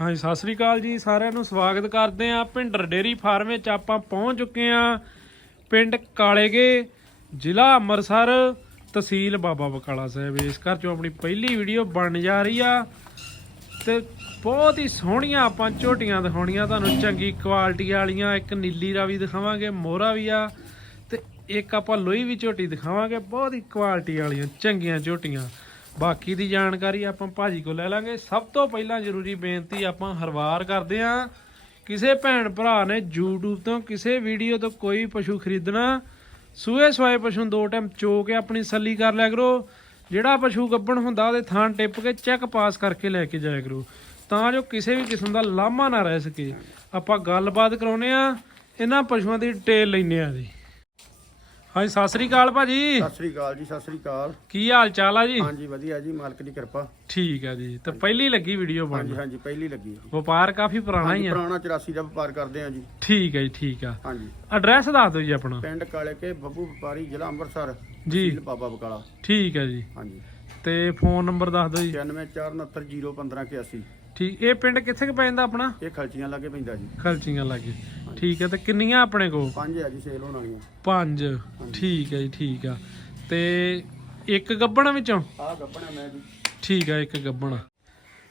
ਹਾਂਜੀ, ਸਤਿ ਸ੍ਰੀ ਅਕਾਲ ਜੀ, ਸਾਰਿਆਂ ਨੂੰ ਸਵਾਗਤ ਕਰਦੇ ਆਂ ਭਿੰਡਰ ਡੇਰੀ ਫਾਰਮ ਵਿੱਚ ਆਪਾਂ ਪਹੁੰਚ ਚੁੱਕੇ ਆਂ ਪਿੰਡ ਕਾਲੇਗੇ, ਜ਼ਿਲ੍ਹਾ ਅੰਮ੍ਰਿਤਸਰ, ਤਹਿਸੀਲ ਬਾਬਾ ਬਕਾਲਾ ਸਾਹਿਬ। ਇਸ ਘਰ ਚੋਂ ਆਪਣੀ ਪਹਿਲੀ ਵੀਡੀਓ ਬਣ ਜਾ ਰਹੀ ਆ ਤੇ ਬਹੁਤ ਹੀ ਸੋਹਣੀਆਂ ਆਪਾਂ ਝੋਟੀਆਂ ਦਿਖਾਉਣੀਆਂ। ਤੁਹਾਨੂੰ ਚੰਗੀ ਕੁਆਲਿਟੀ ਵਾਲੀਆਂ, ਇੱਕ ਨੀਲੀ ਰਾਵੀ ਦਿਖਾਵਾਂਗੇ, ਮੋਹਰਾ ਵੀ ਆ ਤੇ ਇੱਕ ਆਪਾਂ ਲੋਹੀ ਵੀ ਝੋਟੀ ਦਿਖਾਵਾਂਗੇ। ਬਹੁਤ ਹੀ ਕੁਆਲਿਟੀ ਵਾਲੀਆਂ, ਚੰਗੀਆਂ ਝੋਟੀਆਂ। ਬਾਕੀ ਦੀ ਜਾਣਕਾਰੀ ਆਪਾਂ ਭਾਜੀ ਕੋਲ ਲੈ ਲਾਂਗੇ। ਸਭ ਤੋਂ ਪਹਿਲਾਂ ਜ਼ਰੂਰੀ ਬੇਨਤੀ ਆਪਾਂ ਹਰ ਵਾਰ ਕਰਦੇ ਆਂ। ਕਿਸੇ ਭੈਣ ਭਰਾ ਨੇ YouTube ਤੋਂ ਕਿਸੇ ਵੀਡੀਓ ਤੋਂ ਕੋਈ ਪਸ਼ੂ ਖਰੀਦਣਾ, ਸੂਏ ਸਵਾਏ ਪਸ਼ੂ ਦੋ ਟਾਈਮ ਚੋ ਕੇ ਆਪਣੀ ਸੱਲੀ ਕਰ ਲਿਆ ਕਰੋ। ਜਿਹੜਾ ਪਸ਼ੂ ਗੱਬਣ ਹੁੰਦਾ, ਉਹਦੇ ਥਾਂ ਟਿੱਪ ਕੇ ਚੈੱਕ ਪਾਸ ਕਰਕੇ ਲੈ ਕੇ ਜਾਇਆ ਕਰੋ। ਤਾਂ ਜੋ ਕਿਸੇ ਵੀ ਕਿਸਮ ਦਾ ਲਾਮਾ ਨਾ ਰਹਿ ਸਕੇ। ਆਪਾਂ ਗੱਲਬਾਤ ਕਰਾਉਨੇ ਆ, ਇਹਨਾਂ ਪਸ਼ੂਆਂ ਦੀ ਡਿਟੇਲ ਲੈਨੇ ਆ ਜੀ। ਹਾਂਜੀ ਸਤਿ ਸ੍ਰੀ ਅਕਾਲ ਭਾਜੀ। ਸਤਿ ਸ੍ਰੀ ਅਕਾਲ ਜੀ ਸਤਿ ਸ੍ਰੀ ਅਕਾਲ। ਕੀ ਹਾਲ ਚਾਲ ਆ ਜੀ? ਹਾਂਜੀ ਵਧੀਆ ਜੀ ਮਾਲਕ ਦੀ ਕਿਰਪਾ। ਠੀਕ ਆ ਜੀ ਤੇ ਪਹਿਲੀ ਲੱਗੀ ਵੀਡੀਓ ਹਾਂਜੀ ਬਣ ਹਾਂਜੀ ਪਹਿਲੀ ਲੱਗੀ ਜੀ। ਵਪਾਰ ਕਾਫੀ ਪੁਰਾਣਾ ਹੀ ਹਾਂਜੀ ਆ। ਪੁਰਾਣਾ 84 ਦਾ ਵਪਾਰ ਕਰਦੇ ਆ ਜੀ। ਠੀਕ ਹੈ ਜੀ ਠੀਕ ਆ। ਹਾਂਜੀ। ਐਡਰੈਸ ਦੱਸ ਦਿਓ ਜੀ ਆਪਣਾ। ਪਿੰਡ ਕਾਲੇ ਕੇ ਬੱਬੂ ਵਪਾਰੀ ਜ਼ਿਲ੍ਹਾ ਅੰਮ੍ਰਿਤਸਰ ਜੀ। ਬਾਬਾ ਬਕਾਲਾ। ਠੀਕ ਹੈ ਜੀ। ਹਾਂਜੀ। ਤੇ ਫੋਨ ਨੰਬਰ ਦੱਸ ਦਿਓ ਜੀ। 9449901581 ਠੀਕ ਇਹ ਪਿੰਡ ਕਿੱਥੇ ਕੁ ਪੈ ਜਾਂਦਾ ਆਪਣਾ? ਇਹ ਖਲਚੀਆਂ ਲਾਗੇ ਪੈਂਦਾ ਜੀ। ਖਲਚੀਆਂ ਲਾਗੇ। ਠੀਕ ਹੈ ਤੇ ਕਿੰਨੀਆਂ ਆਪਣੇ ਕੋਲ? ਪੰਜ ਆ ਜੀ ਸੇਲ ਹੋਣ ਵਾਲੀਆਂ। ਪੰਜ। ਠੀਕ ਹੈ ਜੀ ਠੀਕ ਆ। ਤੇ ਇੱਕ ਗੱਬਣ ਵਿੱਚੋਂ? ਆਹ ਗੱਪਣਾ ਮੈਂ ਜੀ। ਠੀਕ ਆ ਇੱਕ ਗੱਬਣ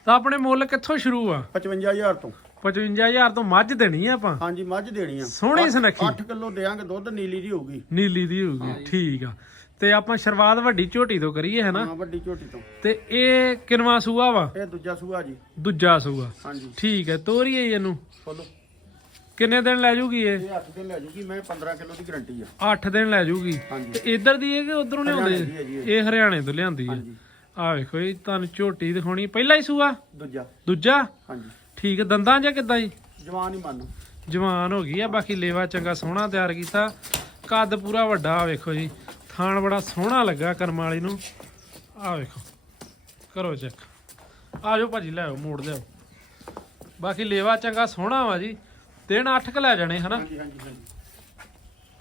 ਤਾਂ ਆਪਣੇ ਮੁੱਲ ਕਿੱਥੋਂ ਸ਼ੁਰੂ ਆ? 55000 ਤੋਂ। 55000 ਤੋਂ ਮੱਝ ਦੇਣੀ ਆ ਆਪਾਂ? ਹਾਂਜੀ ਮੱਝ ਦੇਣੀ ਆ। ਸੋਹਣੀ ਸੁਨੱਖੀ? 8 ਕਿਲੋ ਦੇਾਂਗੇ ਦੁੱਧ ਨੀਲੀ ਦੀ ਹੋਊਗੀ। ਨੀਲੀ ਦੀ ਹੋਊਗੀ ਠੀਕ ਆ। ਤੇ ਆਪਾਂ ਸ਼ੁਰੂਆਤ ਵੱਡੀ ਝੋਟੀ ਤੋਂ ਕਰੀਏ ਹਨਾ ਹਾਂ ਵੱਡੀ ਝੋਟੀ ਤੋਂ। ਤੇ ਇਹ ਕਿਨਵਾ ਸੂਆ ਵਾ? ਇਹ ਦੂਜਾ ਸੂਆ ਜੀ। ਦੂਜਾ ਸੂਆ। ਹਾਂਜੀ। ਠੀਕ ਹੈ ਤੋਰੀਏ ਇਹਨੂੰ? ਬੋਲੋ ਕਿੰਨੇ ਦਿਨ ਲੈ ਜੂਗੀ ਇਹ? ਇਹ 8 ਦਿਨ ਲੈ ਜੂਗੀ ਮੈਂ 15 ਕਿਲੋ ਦੀ ਗਾਰੰਟੀ ਆ। 8 ਦਿਨ ਲੈ ਜੂਗੀ। ਹਾਂਜੀ। ਤੇ ਇੱਧਰ ਦੀ ਹੈ ਕਿ ਉਧਰੋਂ ਹਰਿਆਣੇ ਦੀ ਹੈ ਲਿਆਉਂਦੇ ਜੀ ਇਹ। ਹਰਿਆਣੇ ਤੋਂ ਲਿਆਂਦੀ ਹੈ। ਹਾਂਜੀ। ਆ ਵੇਖੋ ਇਹ ਤੁਹਾਨੂੰ ਝੋਟੀ ਦਿਖਾਉਣੀ। ਪਹਿਲਾ ਹੀ ਸੂਆ? ਦੂਜਾ। ਦੂਜਾ? ਹਾਂਜੀ। ਠੀਕ ਹੈ, ਦੰਦਾਂ ਜਾਂ ਕਿੱਦਾਂ ਜੀ? ਜਵਾਨ ਹੀ ਮੰਨ ਜਵਾਨ ਹੋ ਗਈ ਆ ਬਾਕੀ ਲੇਵਾ ਚੰਗਾ ਸੋਹਣਾ ਤਿਆਰ ਕੀਤਾ। ਕੱਦ ਪੂਰਾ ਵੱਡਾ ਆ ਵੇਖੋ ਜੀ। ਥਾਣ ਬੜਾ ਸੋਹਣਾ ਲੱਗਾ ਕਰਮ ਵਾਲੀ ਨੂੰ। ਆ ਵੇਖੋ। ਕਰੋ ਚੈੱਕ ਆ ਜਾਓ ਭਾਜੀ ਲੈ ਆਓ ਮੋੜ ਲਿਆਓ। ਬਾਕੀ ਲੇਵਾ ਚੰਗਾ ਸੋਹਣਾ ਵਾ ਜੀ। ਦਿਨ 8 ਕ ਲੈ ਜਾਣੇ ਹਨਾ? ਹਾਂਜੀ ਹਾਂਜੀ ਹਾਂਜੀ।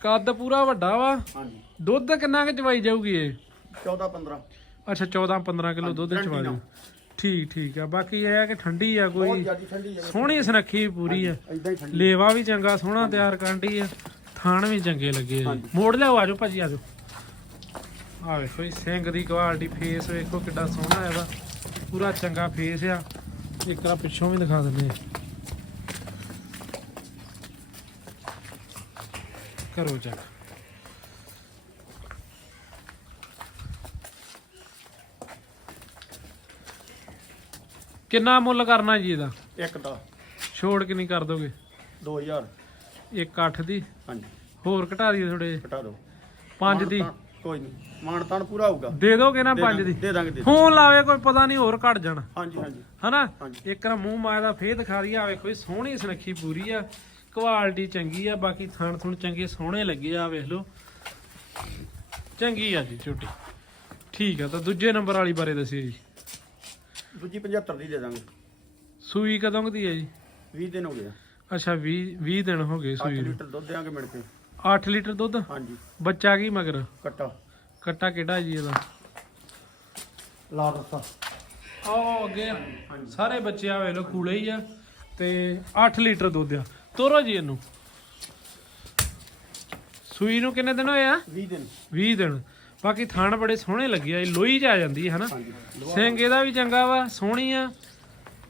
ਕੱਦ ਪੂਰਾ ਵੱਡਾ ਵਾ। ਹਾਂਜੀ। ਦੁੱਧ ਕਿੰਨਾ ਕੁ ਚਵਾਈ ਜਾਊਗੀ ਇਹ? 14 15 ਅੱਛਾ 14 15 ਕਿਲੋ ਦੁੱਧ ਠੰਡੀ ਚਵਾ ਨਾ। ਜਾਊ ਠੀਕ ਠੀਕ ਆ। ਬਾਕੀ ਇਹ ਹੈ ਕਿ ਠੰਡੀ ਆ ਬਹੁਤ ਕੋਈ ਜ਼ਿਆਦਾ ਠੰਡੀ ਹੈ ਸੋਹਣੀ ਸੁਨੱਖੀ ਪੂਰੀ ਆ। ਹੀ ਠੰਡੀ ਲੇਵਾ ਵੀ ਚੰਗਾ ਸੋਹਣਾ ਤਿਆਰ ਕਰਦੀ ਆ। ਥਾਣ ਵੀ ਚੰਗੇ ਲੱਗੇ ਆ। ਜੀ ਹਾਂਜੀ। ਮੋੜ ਲਿਆਓ ਆਜੋ ਭਾਜੀ ਆਜੋ ਆ ਵੇਖੋ ਜੀ ਸਿੰਘ ਦੀ ਕੁਆਲਿਟੀ ਫੇਸ ਵੇਖੋ ਕਿੱਡਾ ਸੋਹਣਾ ਇਹਦਾ। ਪੂਰਾ ਚੰਗਾ ਫੇਸ ਆ। ਇੱਕ ਵਾਰ ਪਿੱਛੋਂ ਵੀ ਦਿਖਾ ਦਿੰਦੇ ਆ। ਕਰੋ ਚੈੱਕ ਕਿੰਨਾ ਮੁੱਲ ਕਰਨਾ ਜੀ ਇਹਦਾ? ਇੱਕ ਦਾ ਛੋੜ ਕਿੰਨੀ ਕਰ ਦੋਗੇ? 2000 ਇੱਕ 8 ਦੀ? ਹਾਂਜੀ। ਹੋਰ ਘਟਾ ਦਈਏ ਥੋੜੇ ਘਟਾ ਦਿਓ। 5 ਦੀ? ਕੋਈ ਨਹੀਂ ਮਾਨ ਤਾਨ ਪੂਰਾ ਹੋਊਗਾ। ਦੇ ਦੋਗੇ ਨਾ ਦੇ 5 ਦਾਂਗੇ, ਦੀ? ਦੇ ਦਾਂਗੇ ਦੇ ਦਾਂਗੇ। ਫੋਨ ਲਾਵੇ ਕੋਈ ਪਤਾ ਨਹੀਂ ਹੋਰ ਘਟ ਜਾਣ। ਹਾਂਜੀ ਹਾਂਜੀ। ਹਨਾ। ਇੱਕ ਨਾ ਮੂੰਹ ਮਾਇਆ ਦਾ ਫੇਰ ਦਿਖਾ ਰਹੀ ਆ ਵੇਖੋ ਇਹ ਸੋਹਣੀ ਸੁਨੱਖੀ ਪੂਰੀ ਆ। ਕੁਆਲਿਟੀ ਚੰਗੀ ਆ ਬਾਕੀ ਥਣ ਥੁਣ ਚੰਗੇ ਸੋਹਣੇ ਲੱਗੇ ਆ ਵੇਖ ਲਓ। ਚੰਗੀ ਆ ਜੀ ਝੋਟੀ। ਠੀਕ ਆ ਤਾਂ ਦੂਜੇ ਨੰਬਰ ਵਾਲੀ ਬਾਰੇ ਦੱਸਿਓ ਜੀ। ਦੂਜੀ 75 ਦੀ ਦੇ ਦਾਂਗੇ। ਸੂਈ ਕਦੋਂ ਦੀ ਹੈ ਜੀ? 20 ਦਿਨ ਹੋ ਗਏ ਅੱਛਾ 20 20 ਦਿਨ ਹੋ ਗਏ 8 ਸੂਈ ਲੀਟਰ ਦੁੱਧ ਦੇਾਂਗੇ ਮਿਲ ਕੇ। 8 ਲੀਟਰ ਦੁੱਧ? ਹਾਂਜੀ। ਬੱਚਾ ਕੀ ਮਗਰ? ਕੱਟਾ। ਕੱਟਾ ਕਿਹੜਾ ਜੀ ਇਹਦਾ? ਲਾ ਰੱਸਾ ਆਹ ਅੱਗੇ। ਆ। ਸਾਰੇ ਬੱਚੇ ਆ ਵੇਖ ਲੋ ਕੂਲੇ ਹੀ ਆ ਤੇ 8 ਲੀਟਰ ਦੁੱਧ ਆ। ਤੋਰੋ ਜੀ ਇਹਨੂੰ। ਸੂਈ ਨੂੰ ਕਿੰਨੇ ਦਿਨ ਹੋਏ ਆ? 20 ਦਿਨ। 20 ਦਿਨ। ਬਾਕੀ ਥਣ ਬੜੇ ਸੋਹਣੇ ਲੱਗੇ ਆ ਇਹ ਲੋਈ ਚ ਆ ਜਾਂਦੀ ਹੈ ਹਨਾ? ਸਿੰਘ ਇਹਦਾ ਵੀ ਚੰਗਾ ਵਾ ਸੋਹਣੀ ਆ।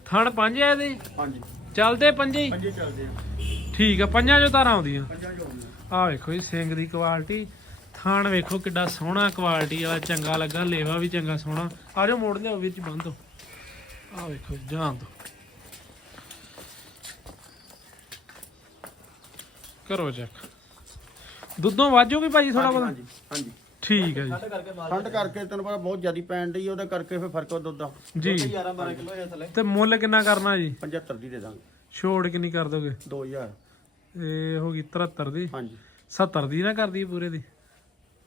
ਥਣ ਪੰਜ ਆ ਇਹਦੇ? ਹਾਂਜੀ। ਚੱਲਦੇ ਪੰਜੇ ਹੀ? ਪੰਜੇ ਚੱਲਦੇ ਆ। ਠੀਕ ਆ ਪੰਜਾਂ ਚੋਂ ਧਾਰਾਂ ਆਉਂਦੀਆਂ। ਪੰਜਾਂ ਜੋ ਆਹ ਵੇਖੋ ਜੀ ਸਿੰਘ ਦੀ ਕੁਆਲਿਟੀ ਥਾਣ ਵੇਖੋ ਕਿੱਡਾ ਸੋਹਣਾ ਕੁਆਲਿਟੀ ਵਾਲਾ ਚੰਗਾ ਲੱਗਾ ਲੇਵਾ ਵੀ ਚੰਗਾ ਸੋਹਣਾ। ਆ ਜਾਓ ਮੋੜ ਲਿਆਓ ਵਿੱਚ ਬੰਦ ਦੋ। ਆਹ ਵੇਖੋ ਜਾਣ ਦੋ। ਕਰੋ ਚੈੱਕ ਦੁੱਧੋਂ ਵਾਜੂਗੀ ਭਾਜੀ ਥੋੜਾ ਬਹੁਤਾ? ਹਾਂਜੀ ਹਾਂਜੀ। ਠੀਕ ਹੈ ਜੀ। ਠੰਡ ਕਰਕੇ ਤੈਨੂੰ ਪਤਾ ਬਹੁਤ ਜ਼ਿਆਦੀ ਪੈਣ ਡਈ ਉਹਦੇ ਕਰਕੇ ਫਿਰ ਫ਼ਰਕ ਉਹ ਦੁੱਧ ਦਾ। ਜੀ। 11 12 ਕਿਲੋ ਹੈ ਥੱਲੇ। ਤੇ ਮੁੱਲ ਕਿੰਨਾ ਕਰਨਾ ਜੀ? 75 ਦੀ ਦੇ ਦਾਂਗੇ। ਛੋੜ ਕਿੰਨੀ ਕਰ ਦੋਗੇ? 2000 ਇਹ ਹੋ ਗਈ 73 ਦੀ। ਹਾਂਜੀ। 70 ਦੀ ਨਾ ਕਰਦੀ ਪੂਰੇ ਦੀ।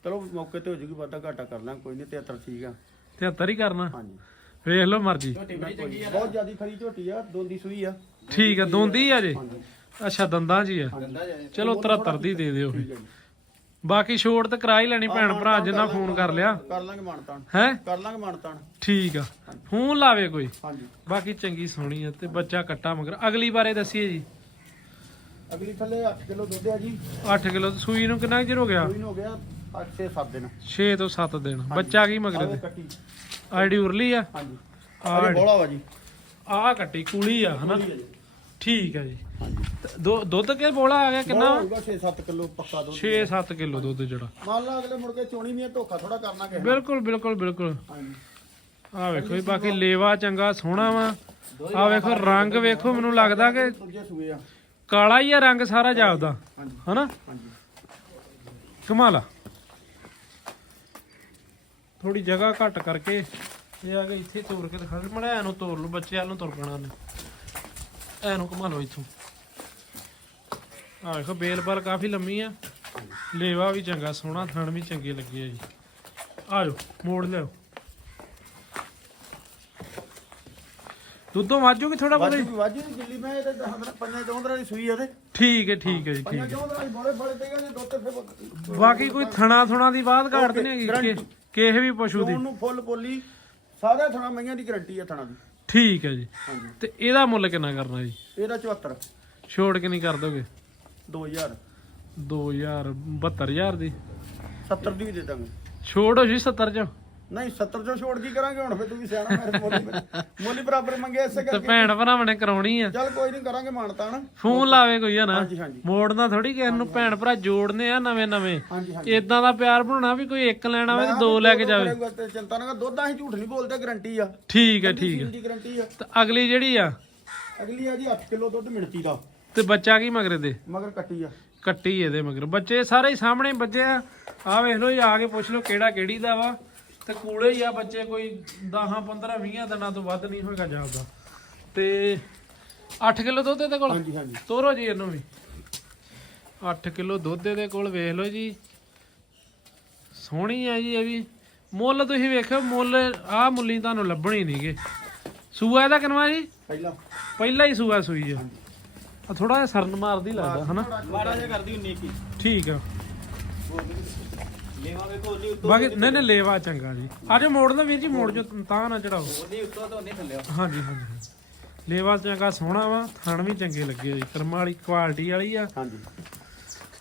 ਚਲੋ ਮੌਕੇ ਤੇ ਹੋ ਜੂਗੀ ਵਾਧਾ ਘਾਟਾ ਕਰ ਲਾਂ ਕੋਈ ਨਹੀਂ 73 ਠੀਕ ਆ। 73 ਹੀ ਕਰਨਾ। ਹਾਂਜੀ। ਵੇਖ ਲਓ ਮਰਜ਼ੀ। ਬਹੁਤ ਜ਼ਿਆਦੀ ਖਰੀ ਝੋਟੀ ਆ ਦੋਂਦੀ ਸੂਈ ਆ। ਠੀਕ ਆ ਦੋਂਦੀ ਆ ਜੇ। ਅੱਛਾ ਦੰਦਾਂ ਜੀ ਆ। ਚਲੋ 73 ਦੀ ਦੇ ਦਿਓ। ਬਾਕੀ ਛੋਟ ਤੇ ਕਰਾ ਹੀ ਲੈਣੀ ਭੈਣ ਭਰਾ ਜਿੰਨਾ ਫੋਨ ਕਰ ਲਿਆ। ਕਰ ਲਾਂਗੇ ਮਾਨਤਾਨ। ਹੈ? ਕਰ ਲਾਂਗੇ ਮਾਨਤਾਨ। ਠੀਕ ਆ। ਫੋਨ ਲਾਵੇ ਕੋਈ। ਹਾਂਜੀ। ਬਾਕੀ ਚੰਗੀ ਸੋਹਣੀ ਆ ਤੇ ਬੱਚਾ ਕੱਟਾ ਮਗਰ। ਅਗਲੀ ਬਾਰੇ ਦੱਸੀਏ ਜੀ। ਅਗਲੀ ਥੱਲੇ 8 ਕਿਲੋ ਦੁੱਧ ਆ ਜੀ। 8 ਕਿਲੋ ਸੂਈ ਨੂੰ ਕਿੰਨਾ ਕੁ ਚਿਰ ਹੋ ਗਿਆ? ਕੋਈ ਹੋ ਗਿਆ 8 6 7 ਦਿਨ। 6 ਤੋਂ 7 ਦਿਨ। ਬੱਚਾ ਕੀ ਮਗਰ ਆਵੇ ਤੇ? ਕੱਟੀ। ਆਈਡੀ ਉਰਲੀ ਆ? ਹਾਂਜੀ। ਆਹ ਅਰੇ ਬੋਲਾ ਵਾ ਜੀ। ਆਹ ਕੱਟੀ ਕੁਲੀ ਆ ਹਨਾ। ਠੀਕ ਆ ਜੀ। ਹਾਂਜੀ। ਤੇ ਦੋ- ਦੁੱਧ ਕੇ ਬੋਲਾ ਆ ਗਿਆ ਕਿੰਨਾ ਹੋਊਗਾ 6 7 ਕਿਲੋ ਪੱਕਾ ਦੁੱਧ। 6-7 ਕਿਲੋ ਦੁੱਧ ਜਿਹੜਾ। ਮੰਨ ਲਾ ਅਗਲੇ ਮੁੜ ਕੇ ਚੋਣੀ ਵੀ ਧੋਖਾ ਥੋੜਾ ਕਰਨਾ ਕਿਸੇ। ਬਿਲਕੁਲ ਬਿਲਕੁਲ ਬਿਲਕੁਲ। ਹਾਂਜੀ। ਆ ਵੇਖੋ ਜੀ ਬਾਕੀ ਲੇਵਾ ਚੰਗਾ ਸੋਹਣਾ ਵਾ। ਆ ਵੇਖੋ ਰੰਗ ਵੇਖੋ ਮੈਨੂੰ ਲੱਗਦਾ ਕਿ ਦੂਜੇ ਸੂਏ ਆ। ਕਾਲਾ ਹੀ ਆ ਰੰਗ ਸਾਰਾ ਜਾਪਦਾ। ਹਨਾ? ਕਮਾਲ ਆ। ਥੋੜੀ ਜਗ੍ਹਾ ਘੱਟ ਕਰਕੇ ਇਹ ਆ ਕੇ ਇੱਥੇ ਤੋੜ ਕੇ ਦਿਖਾ ਦੇ। ਮੜਾ ਇਹਨੂੰ ਤੋੜ ਲਓ ਬੱਚੇ ਨੂੰ ਤੁਰ ਪੈਣਾ ਨੇ ਇਹਨੂੰ ਘੁਮਾ ਲਓ ਇੱਥੋਂ। ਆ ਵੇਖੋ ਬੇਲਬਲ ਕਾਫੀ ਲੰਮੀ ਆ। ਲੇਵਾ ਵੀ ਚੰਗਾ ਸੋਹਣਾ ਥਣ ਵੀ ਚੰਗੇ ਲੱਗੇ ਆ ਜੀ। ਆ ਜਾਓ ਮੋੜ ਲਿਓ ਦੁੱਧੋਂ ਵਾਜੂ ਕਿ ਥੋੜਾ ਬਹੁਤਾ ਵਾਜੂ? ਵਾਜੂ ਦਿੱਲੀ ਮੈਂ ਇਹ ਤੇ ਦਸ ਪੰਜਾਂ ਚੌਂਦਰਾਂ ਦੀ ਸੂਈ ਆ ਤੇ ਠੀਕ ਹੈ ਠੀਕ ਹੈ ਜੀ ਠੀਕ ਪੰਜਾਂ ਹੈ। ਚੌਂਦਰਾਂ ਦੀ ਬੋਲੇ ਬੋਲੇ ਤੇ ਕਹਿੰਦੇ ਦੋ ਤੇ ਫਿਰ ਬਾਕੀ ਕੋਈ ਥਣਾ ਥੁਣਾ ਦੀ ਬਾਤ ਘਾਟ ਨਹੀਂ ਹੈਗੀ ਕਿ- ਕਿਸੇ ਵੀ ਪਸ਼ੂ ਦੀ। ਉਹਨੂੰ ਫੁੱਲ ਬੋਲੀ ਸਾਰੇ ਥਣਾ ਮਈਆਂ ਦੀ ਗਰੰਟੀ ਆ ਥਣਾ ਦੀ। ਠੀਕ ਹੈ ਜੀ। ਹਾਂਜੀ। ਤੇ ਇਹਦਾ ਮੁੱਲ ਕਿੰਨਾ ਕਰਨਾ ਜੀ? ਇਹਦਾ 74 ਛੋੜ ਕਿੰਨੀ ਕਰ ਦੋਗੇ? 2000 2000 72000 ਦੀ। 70 ਦੀ ਵੀ ਦੇ ਦਾਂਗੇ। ਛੋੜ ਹੋ ਜੀ 70 ਚ। ਨਹੀਂ 70 ਚੋਂ ਛੋੜ ਕੀ ਕਰਾਂਗੇ ਹੁਣ? ਫੇ ਤੂੰ ਵੀ ਸਿਆਣਾ ਮੇਰੇ ਮੋਲੀ ਮੋਲੀ ਬਰਾਬਰ ਮੰਗੇ ਇਸੇ ਤੇ ਕਰਕੇ ਭੈਣ ਭਰਾਵਾਂ ਨੇ ਕਰਾਉਣੀ ਆ। ਚੱਲ ਕੋਈ ਨਹੀਂ ਕਰਾਂਗੇ ਮਾਨਤਾ ਨਾ ਫੋਨ ਲਾਵੇ ਕੋਈ ਹਨਾ ਹਾਂਜੀ ਹਾਂਜੀ। ਮੋੜਨਾ ਥੋੜੀ ਕਿਸੇ ਨੂੰ ਭੈਣ ਭਰਾ ਜੋੜਨੇ ਆ ਨਵੇਂ ਨਵੇਂ। ਹਾਂਜੀ ਹਾਂਜੀ। ਇਦਾਂ ਦਾ ਪਿਆਰ ਬਣਾਉਣਾ ਵੀ ਕੋਈ ਇੱਕ ਲੈਣਾ ਹੋਵੇ ਤੇ ਦੋ ਲੈ ਕੇ ਜਾਵੇ। ਕਰੇਗਾ ਤੇ ਚਿੰਤਾ ਨਾ ਕਰ ਦੁੱਧ ਅਸੀਂ ਝੂਠ ਨਹੀਂ ਬੋਲਦੇ ਗਰੰਟੀ ਆ। ਠੀਕ ਹੈ ਠੀਕ ਹੈ ਦੀ ਗਰੰਟੀ ਆ। ਤੇ ਅਗਲੀ ਜਿਹੜੀ ਆ? ਅਗਲੀ ਆ ਜੀ 8 ਕਿਲੋ ਦੁੱਧ ਮਿਣਤੀ ਦਾ। ਤੇ ਬੱਚਾ ਕੀ ਮਗਰੇ ਦੇ ਮਗਰ ਕੱਟੀ ਆ। ਕੱਟੀ ਇਹਦੇ ਮਗਰ। ਬੱਚੇ ਸਾਰੇ ਹੀ ਸਾਹਮਣੇ ਬੱਚੇ ਆ। ਆ ਵੇਖ ਲਓ ਜੀ ਆ ਕੇ ਪੁੱਛ ਲਓ ਕਿਹੜਾ ਕਿਹੜੀ ਦਾ ਵਾ। ਤੇ ਕੂਲੇ ਹੀ ਆ ਬੱਚੇ ਕੋਈ 10 15 20 ਦਿਨਾਂ ਤੋਂ ਵੱਧ ਨਹੀਂ ਹੋਏਗਾ ਜਾਂਦਾ ਤੇ 8 ਕਿਲੋ ਦੁੱਧ ਇਹਦੇ ਕੋਲ? ਹਾਂਜੀ ਹਾਂਜੀ। ਤੋਰੋ ਜੀ ਇਹਨੂੰ ਵੀ। 8 ਕਿਲੋ ਦੁੱਧ ਇਹਦੇ ਕੋਲ ਵੇਖ ਲਓ ਜੀ। ਸੋਹਣੀ ਆ ਜੀ ਇਹ ਵੀ। ਮੁੱਲ ਤੁਸੀਂ ਵੇਖਿਓ ਮੁੱਲ ਆ ਮੁੱਲੀ ਤੁਹਾਨੂੰ ਲੱਭਣੀ ਨਹੀਂਗੇ ਸੂਆ ਇਹਦਾ ਕਿਨਵਾ ਜੀ? ਪਹਿਲਾ। ਪਹਿਲਾ ਹੀ ਸੂਆ ਸੂਈ ਆ। ਆ ਥੋੜਾ ਜਿਹਾ ਸਰਨ ਮਾਰਦੀ ਲੱਗਦਾ ਹਨਾ? ਮਾੜਾ ਜਿਹਾ ਕਰਦੀ ਹੁੰਨੀ ਕੀ। ਠੀਕ ਆ। ਲੇਵਾ ਵੇਖੋ ਉਹਦੀ ਉੱਤੋਂ ਬਾਕੀ ਨਹੀਂ ਨਹੀਂ ਲੇਵਾ ਚੰਗਾ ਜੀ। ਅੱਜ ਮੋੜ ਦੋ ਵੀਰ ਜੀ ਮੋੜ ਜੋ ਤਾਂ ਨਾ ਚੜਾਓ। ਉਹਦੀ ਉੱਤੋਂ ਤੋਂ ਨਹੀਂ ਥੱਲੇ ਹਾਂਜੀ ਹਾਂਜੀ ਹਾਂਜੀ। ਲੇਵਾ ਚੰਗਾ ਸੋਹਣਾ ਵਾ ਥਣ ਵੀ ਚੰਗੇ ਲੱਗੇ ਜੀ ਕਰਮਾਂ ਵਾਲੀ ਕੁਆਲਿਟੀ ਵਾਲੀ ਆ। ਹਾਂਜੀ।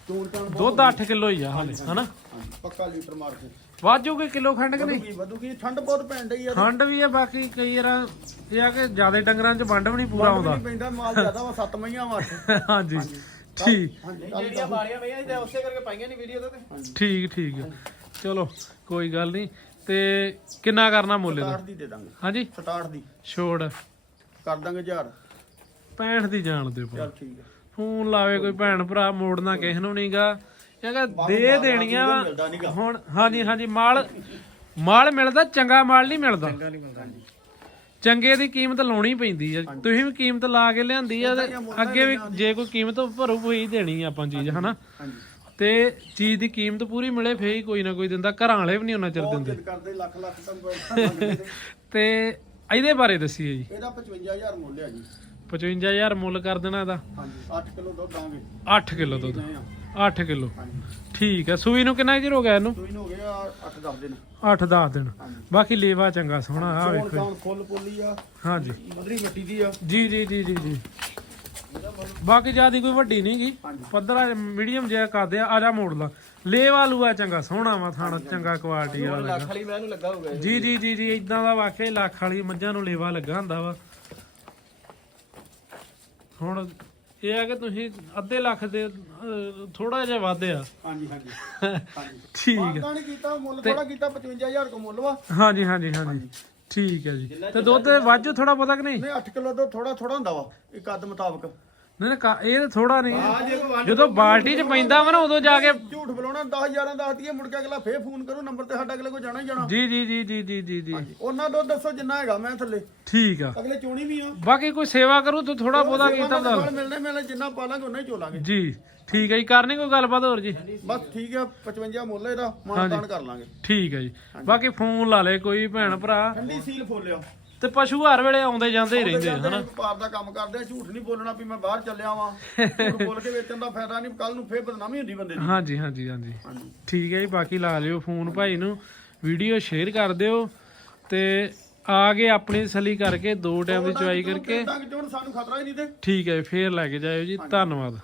ਚੂਣ ਦੁੱਧ 8 ਕਿਲੋ ਹੀ ਆ ਹਾਲੇ ਹਨਾ? ਪੱਕਾ ਲੀਟਰ ਮਾਰ ਕੇ। ਵਾਜੂਗੇ ਕਿਲੋ ਖੰਡ ਕਿ ਨਹੀਂ? ਵਧੂਗੀ। ਵਧੂਗੀ ਠੰਡ ਬਹੁਤ ਪੈਣ ਡਈ ਆ ਖੰਡ ਵੀ ਆ ਬਾਕੀ ਕਈ ਵਾਰ ਇਹ ਆ ਕਿ ਜ਼ਿਆਦਾ ਡੰਗਰਾਂ 'ਚ ਵੰਡ ਵੀ ਨਹੀਂ ਪੂਰਾ ਆਉਂਦਾ। ਨਹੀਂ ਪੈਂਦਾ ਮਾਲ ਜ਼ਿਆਦਾ ਵਾ ਸੱਤ ਮਈਆਂ ਵਾ। ਅੱਠ ਹਾਂਜੀ। ਠੀਕ। ਹਾਂਜੀ ਜਿਹੜੀਆਂ ਵਾਲੀਆਂ ਪਈਆਂ ਸੀ ਉਸੇ ਕਰਕੇ ਪਾਈਆਂ ਨਹੀਂ ਵੀਡੀਓ ਤੇ। ਠੀਕ। ਚਲੋ ਕੋਈ ਗੱਲ ਨਹੀਂ। ਤੇ ਕਿੰਨਾ ਕਰਨਾ ਮੁੱਲ ਇਹਦਾ? 67 ਦੀ ਦੇ ਦਾਂਗੇ। ਹਾਂਜੀ? 67 ਦੀ। ਛੋੜ। ਕਰ ਦਾਂਗੇ 1000 65 ਦੀ ਜਾਣ ਦਿਓ ਪਰ ਚੱਲ ਠੀਕ ਹੈ ਫੋਨ ਲਾਵੇ ਕੋਈ ਭੈਣ ਭਰਾ ਮੋੜਨਾ ਕਿਸੇ ਨੂੰ ਨਹੀਂਗਾ ਹੈਗਾ ਦੇ ਦੇਣੀਆਂ ਮਿਲਦਾ ਹੁਣ ਹਾਂਜੀ ਹਾਂਜੀ ਮਾਲ ਮਾਲ ਮਿਲਦਾ ਚੰਗਾ ਮਾਲ ਨਹੀਂ ਮਿਲਦਾ। ਚੰਗੇ ਦੀ ਕੀਮਤ ਲਾਉਣੀ ਪੈਂਦੀ ਆ। ਤੁਸੀਂ ਵੀ ਕੀਮਤ ਲਾ ਕੇ ਲਿਆਂਦੀ ਆ ਤੇ ਅੱਗੇ ਵੀ ਜੇ ਕੋਈ ਕੀਮਤ ਭਰੂ ਹੋਈ ਦੇਣੀ ਆ ਆਪਾਂ ਚੀਜ਼ ਹਨਾ? ਹਾਂਜੀ। ਤੇ ਚੀਜ਼ ਦੀ ਕੀਮਤ ਪੂਰੀ ਮਿਲੇ ਫੇਰ ਹੀ ਕੋਈ ਨਾ ਕੋਈ ਦਿੰਦਾ। ਘਰਾਂ ਵਾਲੇ ਵੀ ਨਹੀਂ ਉਹਨਾਂ ਚਿਰ ਬਹੁਤ ਦਿੰਦੇ। ਜਿੱਦ ਕਰਦੇ ਲੱਖ ਲੱਖ ਤੱਕ ਤੇ ਇਹਦੇ ਬਾਰੇ ਦੱਸੀਏ ਜੀ। ਇਹਦਾ 55000 ਮੁੱਲ ਆ ਜੀ। 55000 ਮੁੱਲ ਕਰ ਦੇਣਾ ਇਹਦਾ। ਹਾਂਜੀ 8 ਕਿਲੋ ਦੁੱਧ ਦਾਂਗੇ 8 ਕਿਲੋ ਦੁੱਧ। ਆ 8 ਕਿਲੋ। ਹਾਂਜੀ ਠੀਕ ਹੈ। ਸੂਈ ਨੂੰ ਕਿੰਨਾ ਚਿਰ ਹੋ ਗਿਆ ਇਹਨੂੰ? ਸੂਈ ਨੂੰ ਹੋ ਗਿਆ 8 10 ਦਿਨ। 8-10 ਦਿਨ। ਬਾਕੀ ਲੇਵਾ ਚੰਗਾ ਸੋਹਣਾ ਆ ਵੇਖੋ ਚਾਣ ਫੁੱਲ ਪੋਲੀ ਆ। ਹਾਂਜੀ। ਮਧਰੀ ਮਿੱਟੀ ਦੀ ਆ। ਜੀ ਜੀ ਜੀ ਜੀ ਜੀ। ਬਾਕੀ ਜਿਆਦੀ ਕੋਈ ਵੱਡੀ ਨਹੀਂ ਗੀ। ਪੱਧਰਾ ਮੀਡੀਅਮ ਜਿਹਾ ਕਰਦੇ ਆ ਆ ਜਾ ਮੋੜ ਲਾ। ਲੇਵਾ ਲੂਆ ਚੰਗਾ ਸੋਹਣਾ ਵਾ ਥਾਣਾ ਚੰਗਾ ਕੁਆਲਿਟੀ ਵਾਲਾ ਲੱਗਾ ਖਾਲੀ ਮੈਂ ਨੂੰ ਲੱਗਾ ਹੋਊਗਾ। ਜੀ ਜੀ ਜੀ ਜੀ ਇਦਾਂ ਦਾ ਵਾਕਿਆ ਹੀ ਲੱਖ ਵਾਲੀ ਮੱਝਾਂ ਨੂੰ ਲੇਵਾ ਲੱਗਾ ਹੁੰਦਾ ਵਾ। ਹੁਣ ਇਹ ਆ ਕਿ ਤੁਸੀਂ ਅੱਧੇ ਲੱਖ ਦੇ ਥੋੜਾ ਜਿਹਾ ਵੱਧ ਆ। ਹਾਂਜੀ ਹਾਂਜੀ। ਹਾਂਜੀ। ਠੀਕ ਹੈ ਮਾਨਤਾ ਨਹੀਂ ਕੀਤਾ ਮੁੱਲ ਥੋੜਾ ਕੀਤਾ 55000 ਕੋ ਮੁੱਲ ਵਾ। ਹਾਂਜੀ ਹਾਂਜੀ ਹਾਂਜੀ। ਠੀਕ ਹੈ ਜੀ। ਤੇ ਦੁੱਧ ਵਾਜੂ ਥੋੜਾ ਪਤਾ ਕਿ ਨਹੀਂ? ਨਹੀਂ 8 ਕਿਲੋ ਤੋਂ ਥੋੜਾ ਥੋੜਾ ਹੁੰਦਾ ਵਾ ਇੱਕ ਅੱਧ ਮੁਤਾਬਕ। ਨਹੀਂ ਕਾ- ਇਹ ਥੋੜਾ ਨਹੀਂ। ਜਦੋਂ ਬਾਲਟੀ 'ਚ ਪੈਂਦਾ ਵਾ ਨਾ ਉਦੋਂ ਜਾ ਕੇ ਝੂਠ ਬੁਲਾਉਣਾ 10 11 ਦੱਸ ਦਈਏ ਮੁੜ ਕੇ ਅਗਲਾ ਫੇਰ ਫੋਨ ਕਰੂ ਨੰਬਰ ਤੇ ਸਾਡਾ ਅਗਲੇ ਕੋ ਜਾਣਾ ਹੀ ਜਾਣਾ। ਜੀ ਜੀ ਜੀ ਜੀ ਜੀ ਜੀ ਜੀ। ਉਹਨਾਂ ਦੁੱਧ ਦੱਸੋ ਜਿੰਨਾ ਹੈਗਾ ਮੈਂ ਥੱਲੇ। ਠੀਕ ਆ। ਅਗਲੇ ਚੋਣੀ ਵੀ ਆ। ਬਾਕੀ ਕੋਈ ਸੇਵਾ ਕਰੂ ਤਾਂ ਥੋੜਾ ਸੇਵਾ ਕੀਤਾ ਨਾਲ ਦਾ ਮਿਲਣੇ ਮਿਲਣੇ ਜਿੰਨਾ ਪਾਲਾਂਗੇ ਉਹਨਾਂ ਹੀ ਚੋਲਾਂਗੇ। ਜੀ ਠੀਕ ਹੈ ਜੀ। ਕਰਨੀ ਕੋਈ ਗੱਲਬਾਤ ਹੋਰ ਜੀ? ਬਸ ਠੀਕ ਆ 55 ਮੁੱਲ ਇਹਦਾ। ਮਾਨਤਾਨ ਕਰ ਲਾਂਗੇ। ਠੀਕ ਹੈ ਜੀ। ਬਾਕੀ ਫੋਨ ਲਾ ਲੇ ਕੋਈ ਭੈਣ ਭਰਾ। ਠੰਡੀ ਸੀਲ ਫੋਲਿਓ। ਤੇ ਪਸ਼ੂ ਹਰ ਵੇਲੇ ਆਉਂਦੇ ਜਾਂਦੇ ਹੀ ਰਹਿੰਦੇ ਆ ਹਨਾ? ਵਪਾਰ ਦਾ ਕੰਮ ਕਰਦੇ ਆ ਝੂਠ ਨਹੀਂ ਬੋਲਣਾ ਵੀ ਮੈਂ ਬਾਹਰ ਚੱਲਿਆ ਵਾਂ। ਝੂਠ ਬੋਲ ਕੇ ਵੇਚਣ ਦਾ ਫਾਇਦਾ ਨਹੀਂ ਕੱਲ ਨੂੰ ਫੇਰ ਬਦਨਾਮੀ ਹੁੰਦੀ ਬੰਦੇ ਦੀ। ਹਾਂਜੀ ਹਾਂਜੀ ਹਾਂਜੀ। ਹਾਂਜੀ। ਠੀਕ ਹੈ ਜੀ ਬਾਕੀ ਲਾ ਲਿਓ ਫੋਨ ਭਾਈ ਨੂੰ। ਵੀਡੀਓ ਸ਼ੇਅਰ ਕਰ ਦਿਓ ਤੇ ਆ ਕੇ ਆਪਣੀ ਤਸੱਲੀ ਕਰਕੇ ਦੋ ਟਾਈਮ ਦੀ ਚੁਆਈ ਕਰਕੇ। ਤੱਕ ਚੋਣ ਸਾਨੂੰ ਖਤਰਾ ਹੀ ਨਹੀਂ ਤੇ। ਠੀਕ ਹੈ ਫੇਰ ਲੈ ਕੇ ਜਾਇਓ ਜੀ ਧੰਨਵਾਦ।